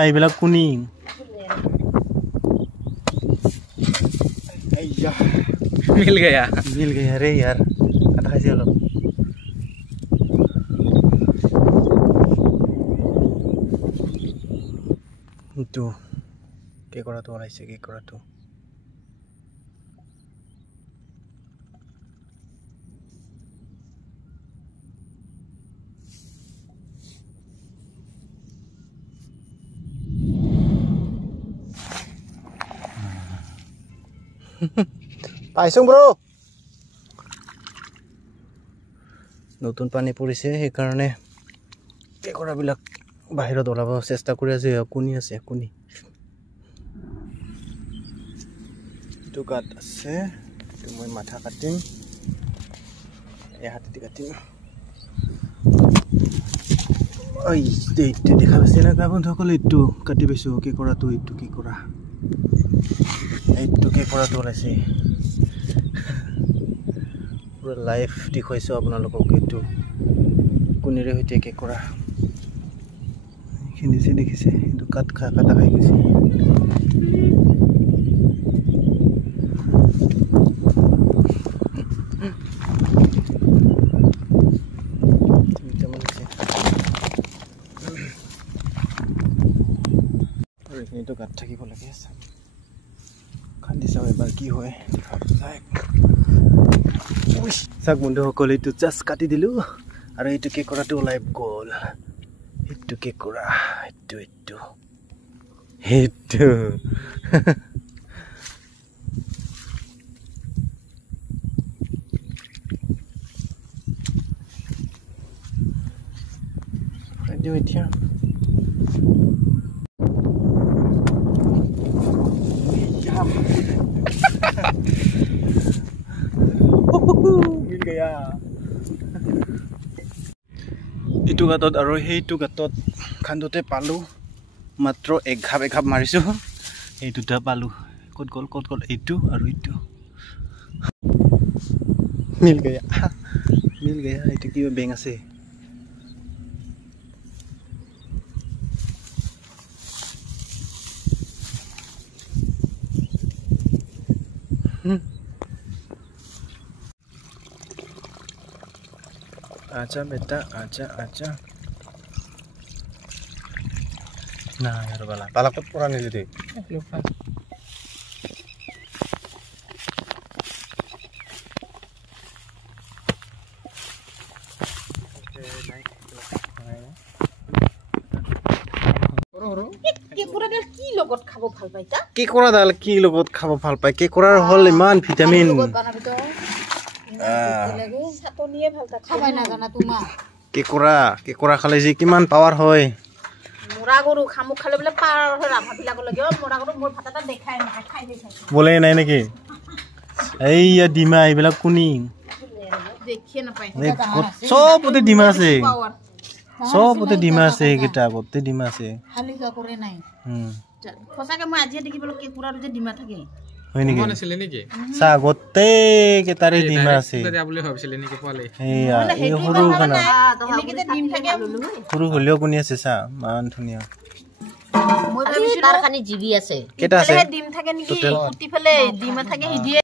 এইবিলাক কুনি मिल गया रे यार कटा खाইছে অলপ তো কে কৰাটো ওলাইছে কে কৰাটো পাইছং ব্ৰো নতুন পানী পৰিছে সেই কাৰণে কেকৰা বিলাক বাহিৰত ওলাব চেষ্টা কৰি আছে কোনি আছে কোনি তো কাট আছে তো মই মাথা কাটিম এই হাতে কাটিম ঐ এইটো দেখা পাইছে না বন্ধুসকল এইটো কাটি পাইছো কেকৰাটো এইটো কেকৰা এইটো কেকৰাটো ওলাইছে পুৰা লাইভ দেখাইছো আপোনালোকক এইটো কোনেৰে হৈতে কেকৰা খিনিছে দেখিছে কিন্তু কাটা খাই গৈছে এইটো কাট থাকিব লাগে খান্দি চাও এবাৰ কি হয় চাক বন্ধুসকল এইটো জাষ্ট কাটি দিলো আৰু এইটো কেকৰাটো লাইভ গ'ল এইটো কেকৰা এইটো এতিয়া मिल गया इटु गातत আৰু হেইটু গাতত খান্দুতে পালো মাত্ৰ এক ঘাপ মাৰিছো এই দুটা পালো কত গল এইটু আৰু এইটু मिल गया এইটো কি বেং আছে आजा बेटा आजा ना यार balak tuh kurang ini deh lupa কেকৰা ডাল কি লগত খাব ভাল পায় কেকৰাৰ হল ইমান ভিটামিন কেকৰা খালে যে কিমান পাৱাৰ হয় মোৰা গৰু খামু খালে বলে পাৱাৰ হয় ৰাভা বিলাক লাগে মোৰা গৰু মোৰ ভাতটা দেখাই না খাই দেখাই বলে নাই নেকি এইয়া ডিমা এইবিলাক কুনি দেখিয়ে না পাই সবতে ডিমা আছে এইকেইটা গতে ডিমা আছে খালি কৰে নাই ফসাকে মই আজি দেখিবল কেকৰাৰ যে ডিমা থাকে হয় নেকি মনে ছিলে নেকি সা গতে কে তারে ডিমা আছে দাদা বলে ভাবিছিলে নেকি পালে এইয়া এই হৰু খানা এনেকে যে ডিম থাকে হৰু হলিও কোনি আছে সা মান ধুনিয়া মই ভাবিছো তাৰ কানি জিবি আছে কেটা আছে ডিম থাকে নেকি কুটি ফেলে ডিমা থাকে হিডিয়ে